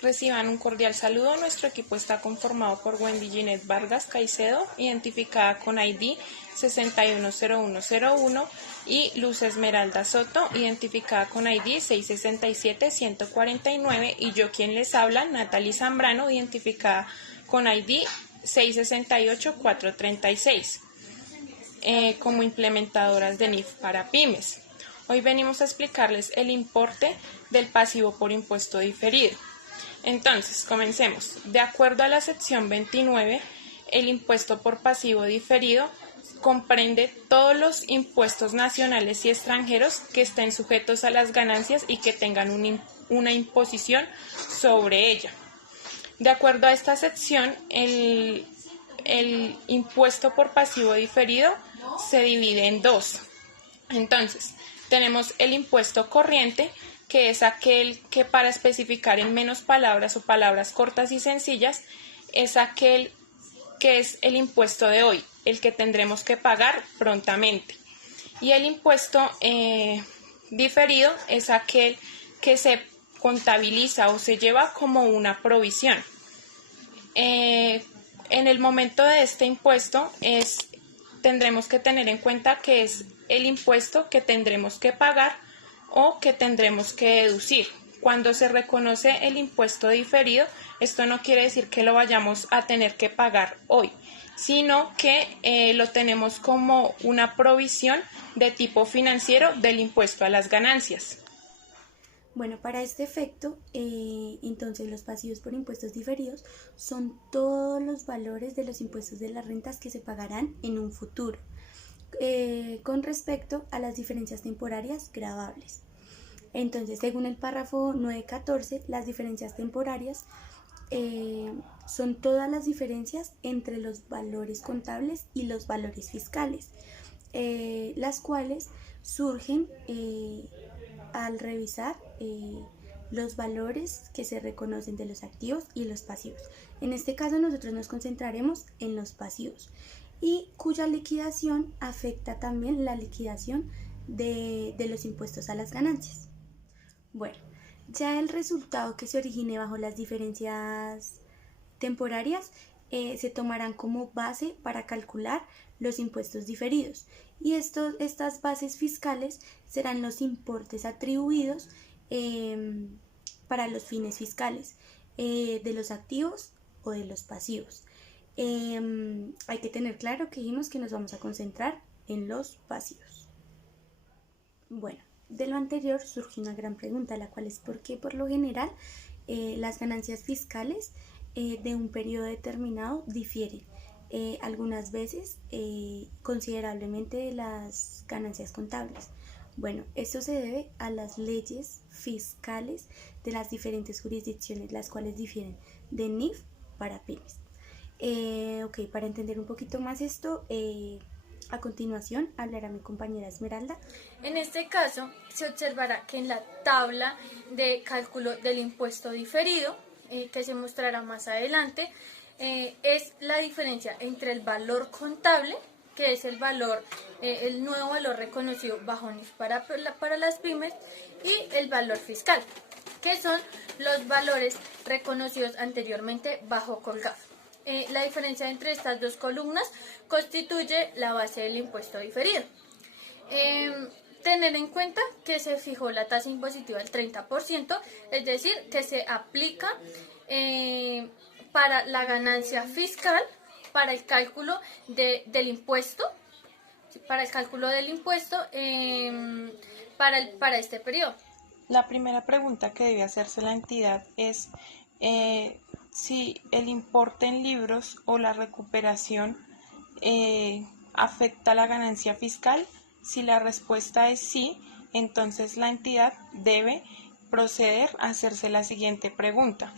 Reciban un cordial saludo. Nuestro equipo está conformado por Wendy Ginette Vargas Caicedo, identificada con ID 610101, y Luz Esmeralda Soto, identificada con ID 667-149, y yo quien les habla, Natalie Zambrano, identificada con ID 668-436, como implementadoras de NIF para pymes. Hoy venimos a explicarles el importe del pasivo por impuesto diferido. Entonces, comencemos. De acuerdo a la sección 29, el impuesto por pasivo diferido comprende todos los impuestos nacionales y extranjeros que estén sujetos a las ganancias y que tengan una imposición sobre ella. De acuerdo a esta sección, el impuesto por pasivo diferido se divide en dos. Entonces, tenemos el impuesto corriente, que es aquel que, para especificar en menos palabras o palabras cortas y sencillas, es aquel que es el impuesto de hoy, el que tendremos que pagar prontamente. Y el impuesto diferido es aquel que se contabiliza o se lleva como una provisión. En el momento de este impuesto tendremos que tener en cuenta que es el impuesto que tendremos que pagar o que tendremos que deducir. Cuando se reconoce el impuesto diferido, esto no quiere decir que lo vayamos a tener que pagar hoy, sino que lo tenemos como una provisión de tipo financiero del impuesto a las ganancias. Bueno, para este efecto, entonces los pasivos por impuestos diferidos son todos los valores de los impuestos de las rentas que se pagarán en un futuro, con respecto a las diferencias temporarias gravables. Entonces, según el párrafo 9.14, las diferencias temporarias son todas las diferencias entre los valores contables y los valores fiscales, las cuales surgen al revisar los valores que se reconocen de los activos y los pasivos. En este caso nosotros nos concentraremos en los pasivos, y cuya liquidación afecta también la liquidación de los impuestos a las ganancias. Bueno, ya el resultado que se origine bajo las diferencias temporarias se tomarán como base para calcular los impuestos diferidos, y estas bases fiscales serán los importes atribuidos para los fines fiscales de los activos o de los pasivos. Hay que tener claro que dijimos que nos vamos a concentrar en los pasivos. Bueno, de lo anterior surge una gran pregunta, la cual es por qué por lo general las ganancias fiscales de un periodo determinado difieren algunas veces considerablemente de las ganancias contables. Bueno, esto se debe a las leyes fiscales de las diferentes jurisdicciones, las cuales difieren de NIF para pymes. Para entender un poquito más esto, a continuación hablará mi compañera Esmeralda. En este caso, se observará que en la tabla de cálculo del impuesto diferido, que se mostrará más adelante, es la diferencia entre el valor contable, que es el nuevo valor reconocido bajo NIF para las pymes, y el valor fiscal, que son los valores reconocidos anteriormente bajo Colgaf. La diferencia entre estas dos columnas constituye la base del impuesto diferido. Tener en cuenta que se fijó la tasa impositiva del 30%, es decir, que se aplica para la ganancia fiscal, para el cálculo del impuesto, para este periodo. La primera pregunta que debe hacerse la entidad es si el importe en libros o la recuperación afecta la ganancia fiscal. Si la respuesta es sí, entonces la entidad debe proceder a hacerse la siguiente pregunta.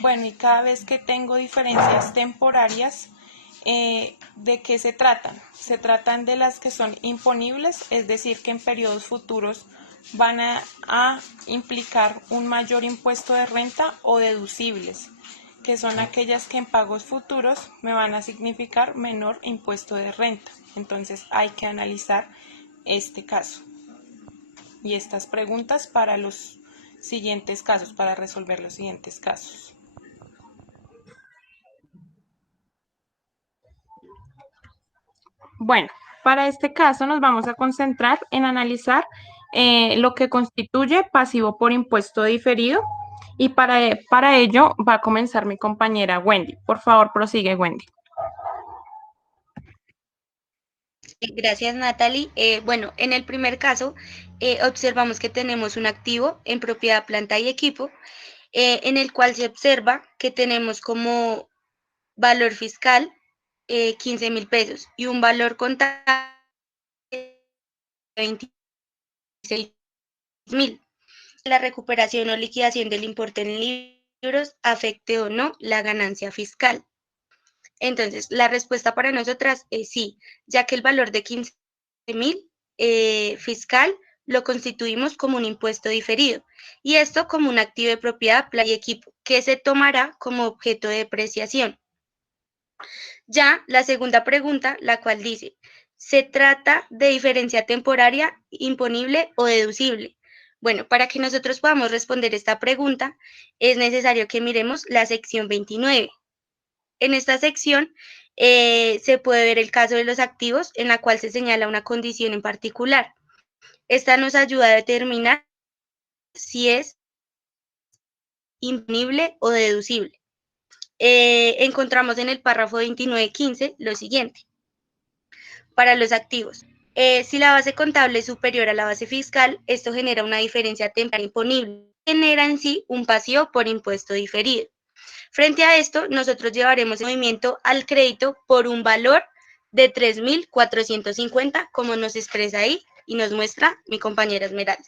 Bueno, y cada vez que tengo diferencias temporarias, ¿de qué se tratan? Se tratan de las que son imponibles, es decir, que en periodos futuros van a implicar un mayor impuesto de renta, o deducibles, que son aquellas que en pagos futuros me van a significar menor impuesto de renta. Entonces hay que analizar este caso y estas preguntas para los siguientes casos, para resolver los siguientes casos. Bueno, para este caso nos vamos a concentrar en analizar lo que constituye pasivo por impuesto diferido y para ello va a comenzar mi compañera Wendy. Por favor, prosigue, Wendy. Gracias, Natalie. Bueno, en el primer caso, observamos que tenemos un activo en propiedad, planta y equipo, en el cual se observa que tenemos como valor fiscal 15.000 pesos y un valor contable de 26.000. La recuperación o liquidación del importe en libros afecte o no la ganancia fiscal. Entonces, la respuesta para nosotras es sí, ya que el valor de 15.000 fiscal lo constituimos como un impuesto diferido y esto como un activo de propiedad, planta y equipo que se tomará como objeto de depreciación. Ya la segunda pregunta, la cual dice, ¿se trata de diferencia temporaria, imponible o deducible? Bueno, para que nosotros podamos responder esta pregunta, es necesario que miremos la sección 29. En esta sección se puede ver el caso de los activos en la cual se señala una condición en particular. Esta nos ayuda a determinar si es imponible o deducible. Encontramos en el párrafo 29.15 lo siguiente. Para los activos, si la base contable es superior a la base fiscal, esto genera una diferencia temporal imponible. Genera en sí un pasivo por impuesto diferido. Frente a esto, nosotros llevaremos el movimiento al crédito por un valor de 3.450, como nos expresa ahí y nos muestra mi compañera Esmeralda.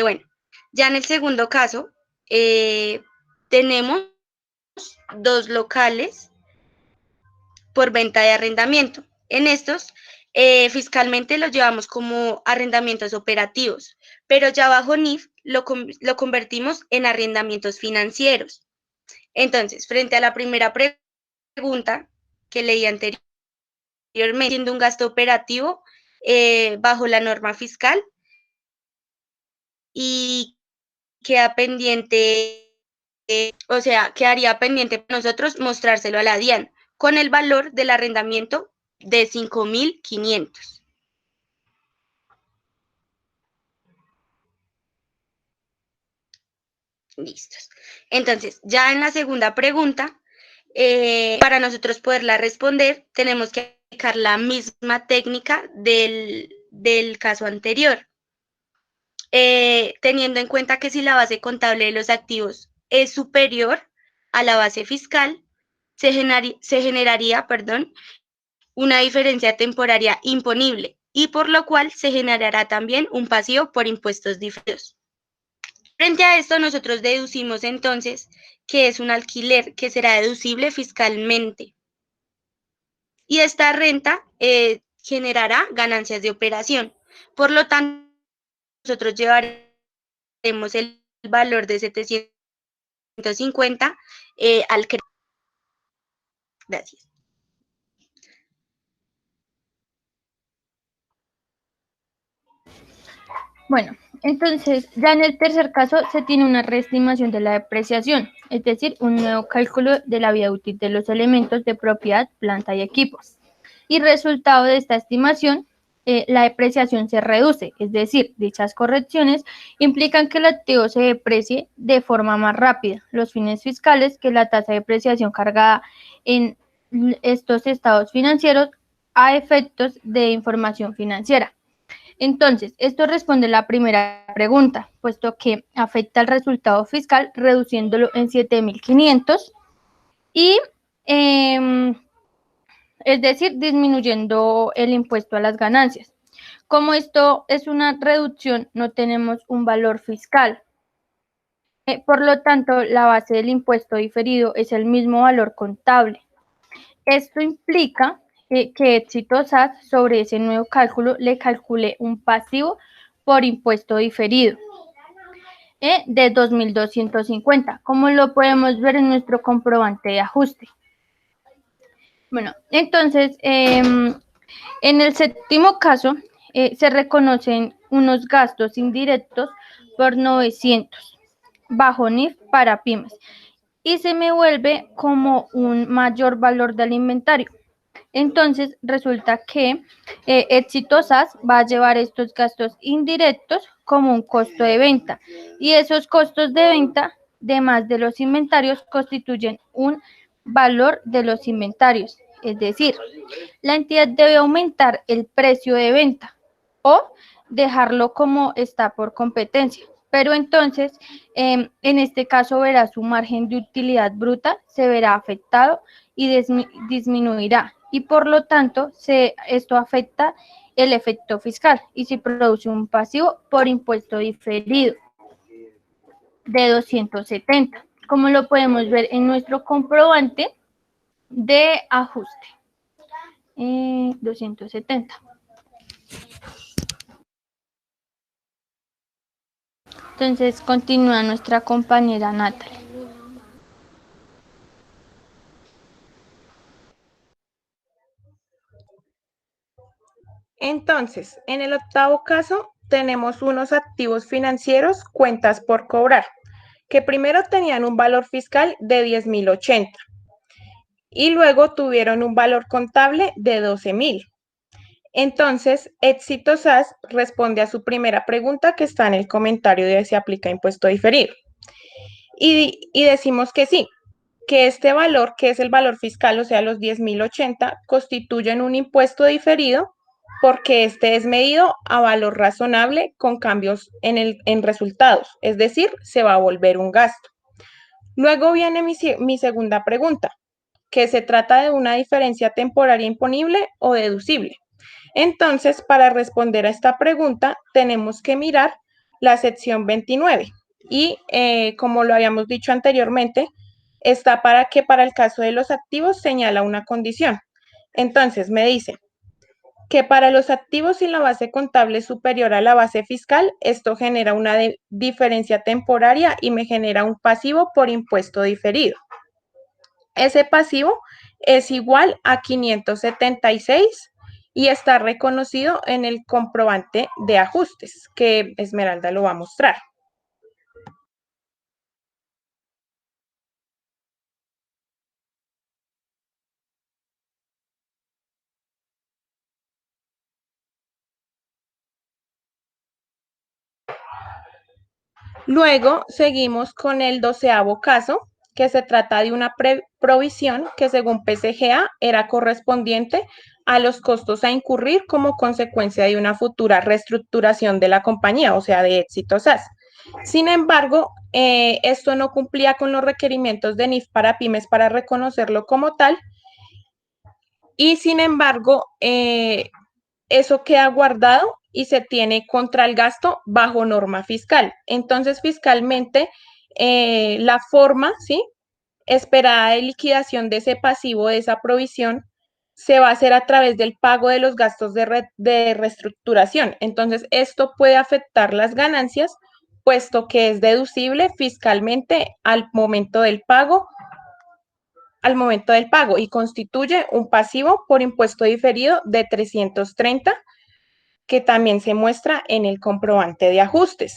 Bueno, ya en el segundo caso, tenemos dos locales por venta de arrendamiento. En estos, fiscalmente los llevamos como arrendamientos operativos, pero ya bajo NIF lo convertimos en arrendamientos financieros. Entonces, frente a la primera pregunta que leí anteriormente, siendo un gasto operativo bajo la norma fiscal y queda pendiente, o sea, quedaría pendiente para nosotros mostrárselo a la DIAN con el valor del arrendamiento de 5.500. Listos. Entonces, ya en la segunda pregunta, para nosotros poderla responder, tenemos que aplicar la misma técnica del caso anterior. Teniendo en cuenta que si la base contable de los activos es superior a la base fiscal, se generaría, una diferencia temporaria imponible y por lo cual se generará también un pasivo por impuestos diferidos. Frente a esto, nosotros deducimos entonces que es un alquiler que será deducible fiscalmente y esta renta generará ganancias de operación. Por lo tanto, nosotros llevaremos el valor de 750 al crédito. Gracias. Bueno, entonces ya en el tercer caso se tiene una reestimación de la depreciación, es decir, un nuevo cálculo de la vida útil de los elementos de propiedad, planta y equipos. Y resultado de esta estimación, la depreciación se reduce, es decir, dichas correcciones implican que el activo se deprecie de forma más rápida. Los fines fiscales que la tasa de depreciación cargada en estos estados financieros a efectos de información financiera. Entonces, esto responde a la primera pregunta, puesto que afecta al resultado fiscal reduciéndolo en 7.500 y es decir, disminuyendo el impuesto a las ganancias. Como esto es una reducción, no tenemos un valor fiscal. Por lo tanto, la base del impuesto diferido es el mismo valor contable. Esto implica que Exitosas sobre ese nuevo cálculo le calcule un pasivo por impuesto diferido de 2.250, como lo podemos ver en nuestro comprobante de ajuste. Bueno, entonces, en el séptimo caso, se reconocen unos gastos indirectos por 900 bajo NIF para pymes y se me vuelve como un mayor valor del inventario. Entonces resulta que Éxito SAS va a llevar estos gastos indirectos como un costo de venta y esos costos de venta, además de los inventarios, constituyen un valor de los inventarios. Es decir, la entidad debe aumentar el precio de venta o dejarlo como está por competencia. Pero entonces, en este caso, verá su margen de utilidad bruta, se verá afectado y disminuirá. Y por lo tanto, esto afecta el efecto fiscal y se produce un pasivo por impuesto diferido de 270, como lo podemos ver en nuestro comprobante de ajuste. 270. Entonces continúa nuestra compañera Natalie. Entonces, en el octavo caso, tenemos unos activos financieros, cuentas por cobrar, que primero tenían un valor fiscal de 10.080 y luego tuvieron un valor contable de 12.000. Entonces, Éxito SAS responde a su primera pregunta que está en el comentario de si aplica impuesto diferido. Y decimos que sí, que este valor, que es el valor fiscal, o sea, los 10.080, constituyen un impuesto diferido porque este es medido a valor razonable con cambios en resultados, es decir, se va a volver un gasto. Luego viene mi segunda pregunta, que se trata de una diferencia temporaria imponible o deducible. Entonces, para responder a esta pregunta, tenemos que mirar la sección 29 y, como lo habíamos dicho anteriormente, está para que para el caso de los activos señala una condición. Entonces, me dice que para los activos sin la base contable superior a la base fiscal, esto genera una diferencia temporaria y me genera un pasivo por impuesto diferido. Ese pasivo es igual a 576 y está reconocido en el comprobante de ajustes, que Esmeralda lo va a mostrar. Luego seguimos con el 12º caso, que se trata de una provisión que según PCGA era correspondiente a los costos a incurrir como consecuencia de una futura reestructuración de la compañía, o sea, de Éxito SAS. Sin embargo, esto no cumplía con los requerimientos de NIF para pymes para reconocerlo como tal y sin embargo, eso queda guardado y se tiene contra el gasto bajo norma fiscal. Entonces, fiscalmente, la forma, ¿sí?, esperada de liquidación de ese pasivo, de esa provisión, se va a hacer a través del pago de los gastos de reestructuración. Entonces, esto puede afectar las ganancias, puesto que es deducible fiscalmente al momento del pago y constituye un pasivo por impuesto diferido de 330 que también se muestra en el comprobante de ajustes.